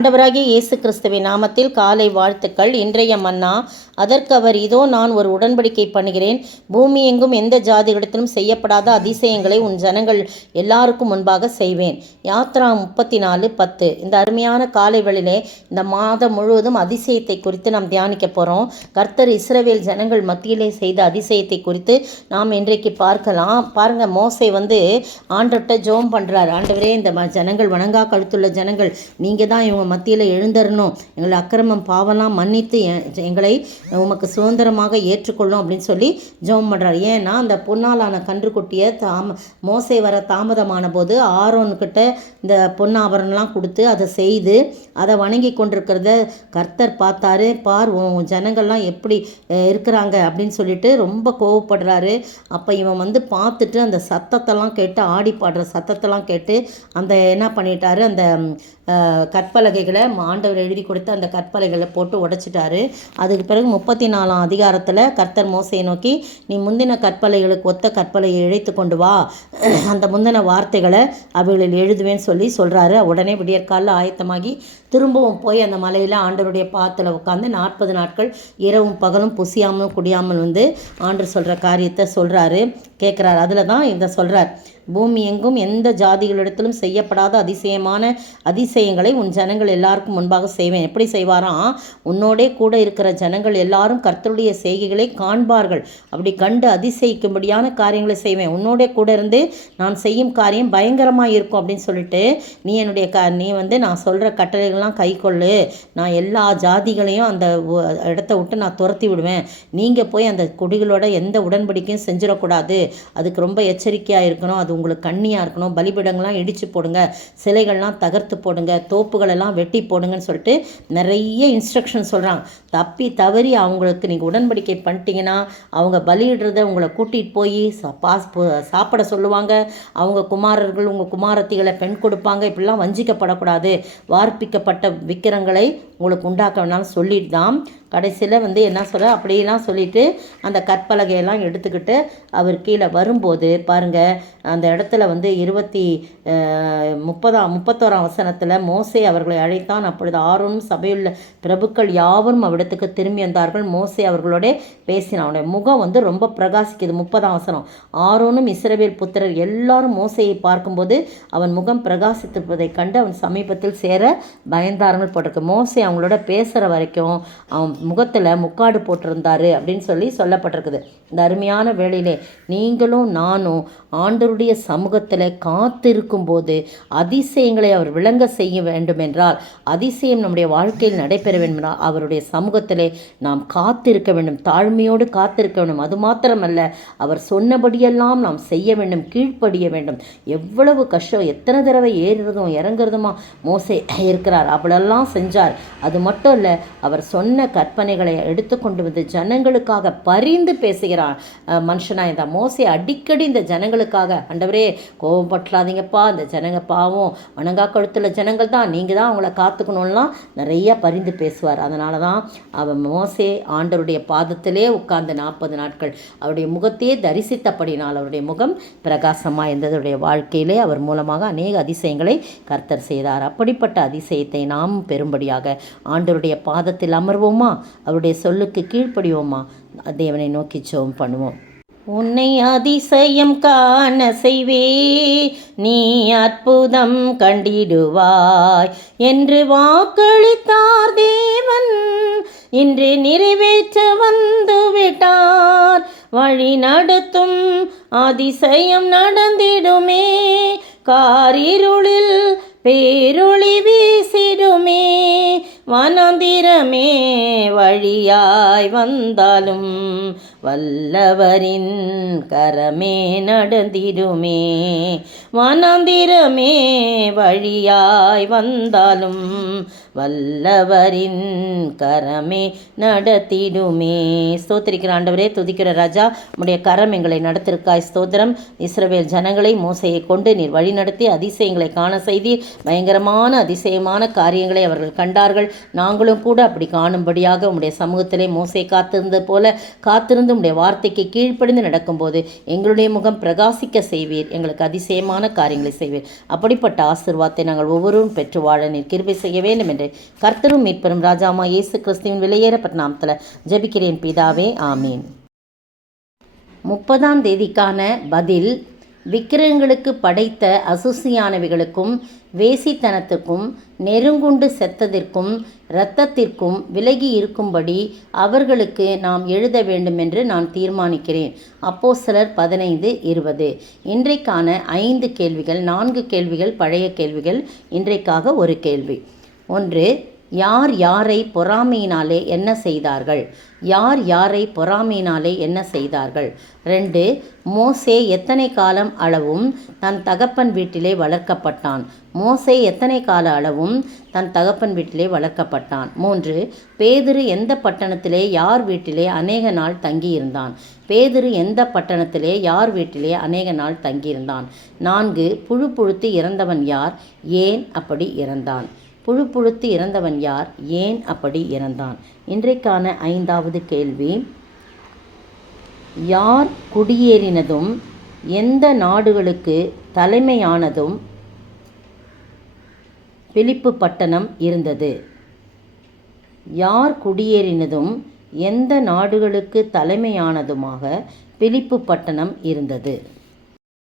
ஆண்டவராகிய இயேசு கிறிஸ்துவின் நாமத்தில் காலை வாழ்த்துக்கள். இன்றைய மன்னா, அதற்கு அவர், இதோ நான் ஒரு உடன்படிக்கை பண்ணுகிறேன், பூமி எங்கும் எந்த ஜாதிகளிடத்திலும் செய்யப்படாத அதிசயங்களை உன் ஜனங்கள் எல்லாருக்கும் முன்பாக செய்வேன். யாத்ரா 34:10. இந்த அருமையான காலை வேளையிலே இந்த மாதம் முழுவதும் அதிசயத்தை குறித்து நாம் தியானிக்க போகிறோம். கர்த்தர் இஸ்ரவேல் ஜனங்கள் மத்தியிலே செய்த அதிசயத்தை குறித்து நாம் இன்றைக்கு பார்க்கலாம். பாருங்க, மோசே ஆண்டவர்கிட்ட ஜெபம் பண்ணுறார். ஆண்டவரே, இந்த ஜனங்கள் வணங்கா கழுத்துள்ள ஜனங்கள், நீங்கள் தான் இவங்க மத்தியில் எழுந்தரணும், எங்களை அக்கிரமம் பாவலாம் மன்னித்து எங்களை உமக்கு சுதந்திரமாக ஏற்றுக்கொள்ளும் அப்படின்னு சொல்லி ஜெபம் பண்ணுறார். ஏன்னா அந்த பொன்னாலான கன்றுக்குட்டியை மோசே வர தாமதமான போது ஆரோன்கிட்ட இந்த பொன்னாபரணம்லாம் கொடுத்து அதை செய்து அதை வணங்கி கொண்டிருக்கிறத கர்த்தர் பார்த்தாரு. உன் ஜனங்கள்லாம் எப்படி இருக்கிறாங்க அப்படின்னு சொல்லிட்டு ரொம்ப கோவப்படுறாரு. அப்போ இவன் பார்த்துட்டு அந்த சத்தத்தெல்லாம் கேட்டு, ஆடி பாடுற சத்தத்தெல்லாம் கேட்டு அந்த என்ன பண்ணிட்டாரு, அந்த கற்பலகைகளை ஆண்டவர் எழுதி கொடுத்து அந்த கற்பலகைகளை போட்டு உடைச்சிட்டாரு. அதுக்கு பிறகு 34ஆம் அதிகாரத்தில் கர்த்தர் மோசையை நோக்கி, நீ முந்தின கற்பலைகளுக்கு ஒத்த கற்பலையை இழைத்து கொண்டு வா, அந்த முந்தின வார்த்தைகளை அவைகளில் எழுதுவேன்னு சொல்லி சொல்கிறாரு. உடனே விடியற்காலில் ஆயத்தமாகி திரும்பவும் போய் அந்த மலையில் ஆண்டவருடைய பாத்தில் உட்காந்து 40 நாட்கள் இரவும் பகலும் புசியாமலும் குடியாமல் ஆண்டவர் சொல்கிற காரியத்தை சொல்கிறாரு, கேட்குறாரு. அதில் தான் இதை சொல்கிறார், பூமி எங்கும் எந்த ஜாதிகளிடத்திலும் செய்யப்படாத அதிசயங்களை உன் ஜனங்கள் எல்லாருக்கும் முன்பாக செய்வேன். எப்படி செய்வாராம், உன்னோடே கூட இருக்கிற ஜனங்கள் எல்லாரும் கர்த்தருடைய செய்கைகளை காண்பார்கள். அப்படி கண்டு அதிசயிக்கும்படியான காரியங்களை செய்வேன். உன்னோடே கூட இருந்து நான் செய்யும் காரியம் பயங்கரமாக இருக்கும் அப்படின்னு சொல்லிட்டு, நீ என்னுடைய நீ நான் சொல்கிற கட்டளைகள்லாம் கை கொள்ளு, நான் எல்லா ஜாதிகளையும் அந்த இடத்த விட்டு நான் துரத்தி விடுவேன். நீங்கள் போய் அந்த குடிகளோட எந்த உடன்படிக்கையும் செஞ்சிடக்கூடாது, அதுக்கு ரொம்ப எச்சரிக்கையாக இருக்கணும், அது உங்களுக்கு கண்ணியாக இருக்கணும், பலிபீடங்கள்லாம் இடித்து போடுங்க, சிலைகள்லாம் தகர்த்து போடுங்க, தோப்புகளெல்லாம் வெட்டி போடுங்கன்னு சொல்லிட்டு நிறைய இன்ஸ்ட்ரக்ஷன் சொல்கிறாங்க. தப்பி தவறி அவங்களுக்கு நீங்கள் உடன்படிக்கை பண்ணிட்டீங்கன்னா அவங்க பலியிடுறத உங்களை கூட்டிகிட்டு போய் சாப்பிட சொல்லுவாங்க. அவங்க குமாரர்கள் உங்கள் குமாரத்திகளை பெண் கொடுப்பாங்க. இப்படிலாம் வஞ்சிக்கப்படக்கூடாது, வார்ப்பிக்கப்பட்ட விக்கிரங்களை உங்களுக்கு உண்டாக்க வேணாலும் சொல்லிட்டு தான் கடைசியில் என்ன சொல்ல, அப்படியெல்லாம் சொல்லிவிட்டு அந்த கற்பலகையெல்லாம் எடுத்துக்கிட்டு அவர் கீழே வரும்போது பாருங்கள், அந்த இடத்துல 31ஆம் வசனத்தில் மோசே அவர்களை அழைத்தான். அப்பொழுது ஆரோனும் சபையுள்ள பிரபுக்கள் யாவரும் அவ்விடத்துக்கு திரும்பி வந்தார்கள். மோசே அவர்களோட பேசினான். அவனுடைய முகம் ரொம்ப பிரகாசிக்குது. 30ஆம் வசனம், ஆரோனும் இஸ்ரவேல் புத்திரர் எல்லாரும் மோசையை பார்க்கும்போது அவன் முகம் பிரகாசித்திருப்பதை கண்டு அவன் சமீபத்தில் சேர பயந்தார்கள் போட்டிருக்கு. மோசே அவங்களோட பேசுகிற வரைக்கும் அவன் முகத்தில் முக்காடு போட்டிருந்தாரு அப்படின்னு சொல்லி சொல்லப்பட்டிருக்குது. இந்த அருமையான வேளையிலே நீங்களும் நானும் ஆண்டவருடைய சமூகத்தில் காத்திருக்கும் போது அதிசயங்களை அவர் விளங்க செய்ய வேண்டும் என்றால், அதிசயம் நம்முடைய வாழ்க்கையில் நடைபெற வேண்டும் என்றால் அவருடைய சமூகத்திலே நாம் காத்திருக்க வேண்டும், தாழ்மையோடு காத்திருக்க வேண்டும். அது மாத்திரமல்ல, அவர் சொன்னபடியெல்லாம் நாம் செய்ய வேண்டும், கீழ்ப்படிய வேண்டும். எவ்வளவு கஷ்டம், எத்தனை தடவை ஏறுறதும் இறங்குறதுமா மோசே இருக்கிறார். அவளெல்லாம் செஞ்சார். அது மட்டும் இல்லை, அவர் சொன்ன கற்பனைகளை எடுத்துக்கொண்டு ஜனங்களுக்காக பரிந்து பேசுகிறார் மனுஷனாக. இந்த மோசே அடிக்கடி இந்த ஜனங்களுக்காக, ஆண்டவரே கோபப்பட்டுலாதீங்கப்பா, இந்த ஜனங்க பாவம், வணங்கா கழுத்துல ஜனங்கள் தான், நீங்கள் தான் அவங்கள காத்துக்கணும்லாம் நிறைய பரிந்து பேசுவார். அதனால தான் அவன் மோசே ஆண்டவருடைய பாதத்திலே உட்கார்ந்து 40 நாட்கள் அவருடைய முகத்தையே தரிசித்தபடினால் அவருடைய முகம் பிரகாசமாக இருந்ததுடைய வாழ்க்கையிலே அவர் மூலமாக அநேக அதிசயங்களை கர்த்தர் செய்தார். அப்படிப்பட்ட அதிசயத்தை நாம் பெறும்படியாக ஆண்டவருடைய பாதத்தில் அமர்வோமா, அவருடைய சொல்லுக்கு கீழ்ப்படிவோமா, தேவனை நோக்கி ஜெபம் பண்ணுவோம். உன்னை அதிசயம் காண செய்வே, நீ அற்புதம் கண்டிடுவாய் என்று வாக்களித்தார் தேவன், இன்று நிறைவேற்ற வந்துவிட்டார். வழி நடத்தும் அதிசயம் நடந்திடுமே, காரிருளில் பேரொளி வீசிடுமே, வனாந்திரமே வழியாய் வந்தாலும் வல்லவரின் கரமே நடந்திடுமே, வனாந்திரமே வழியாய் வந்தாலும் வல்லவரின் கரமே நடத்திடுமே. ஸ்தோத்திரிக்கிற ஆண்டவரே, துதிக்கிற ராஜா, உம்முடைய கரம் எங்களை நடத்திருக்காய். ஸ்தோத்திரம். இஸ்ரவேல் ஜனங்களை மோசையை கொண்டு நீர் வழி நடத்தி அதிசயங்களை காண செய்தீர். பயங்கரமான அதிசயமான காரியங்களை அவர்கள் கண்டார்கள். நாங்களும் கூட அப்படி காணும்படியாக உம்முடைய சமூகத்திலே மோசே காத்திருந்தது போல காத்திருந்து தொடர்ந்து உம்முடைய வார்த்தைக்கு கீழ்ப்படிந்து நடக்கும்போது எங்களுடைய முகம் பிரகாசிக்க செய்வீர், எங்களுக்கு அதிசயமான காரியங்களை செய்வீர். அப்படிப்பட்ட ஆசீர்வாதத்தை நாங்கள் ஒவ்வொருவரும் பெற்று வாழ நீர் கிருபை செய்ய வேண்டும் என்று கர்த்தரும் மீட்பரும் ராஜாமா இயேசு கிறிஸ்துவின் விலையேறப்பட்ட நாமத்தில் ஜெபிக்கிறேன் பிதாவே, ஆமீன். 30ஆம் தேதிக்கான பதில்: விக்கிரகங்களுக்கு படைத்த அசுசியானவைகளுக்கும் வேசித்தனத்துக்கும் நெருங்குண்டு செத்ததிற்கும் இரத்தத்திற்கும் விலகி இருக்கும்படி அவர்களுக்கு நாம் எழுத வேண்டுமென்று நான் தீர்மானிக்கிறேன். அப்போஸ்தலர் 15:20. இன்றைக்கான 5 கேள்விகள். 4 கேள்விகள் பழைய கேள்விகள், இன்றைக்காக ஒரு கேள்வி. 1. யார் யாரை பொறாமையினாலே என்ன செய்தார்கள்? யார் யாரை பொறாமையினாலே என்ன செய்தார்கள்? 2. மோசே எத்தனை காலம் அளவும் தன் தகப்பன் வீட்டிலே வளர்க்கப்பட்டான்? மோசே எத்தனை கால அளவும் தன் தகப்பன் வீட்டிலே வளர்க்கப்பட்டான்? 3. பேதுரு எந்த பட்டணத்திலே யார் வீட்டிலே அநேக நாள் தங்கியிருந்தான்? பேதுரு எந்த பட்டணத்திலே யார் வீட்டிலே அநேக நாள் தங்கியிருந்தான்? 4. புழு புழுத்து இறந்தவன் யார்? ஏன் அப்படி இறந்தான்? புழு புழுத்து இறந்தவன் யார்? ஏன் அப்படி இறந்தான்? இன்றைக்கான 5வது கேள்வி: யார் குடியேறினதும் எந்த நாடுகளுக்கு தலைமையானதும் பிலிப்பு பட்டணம் இருந்தது? யார் குடியேறினதும் எந்த நாடுகளுக்கு தலைமையானதுமாக பிலிப்பு பட்டணம் இருந்தது?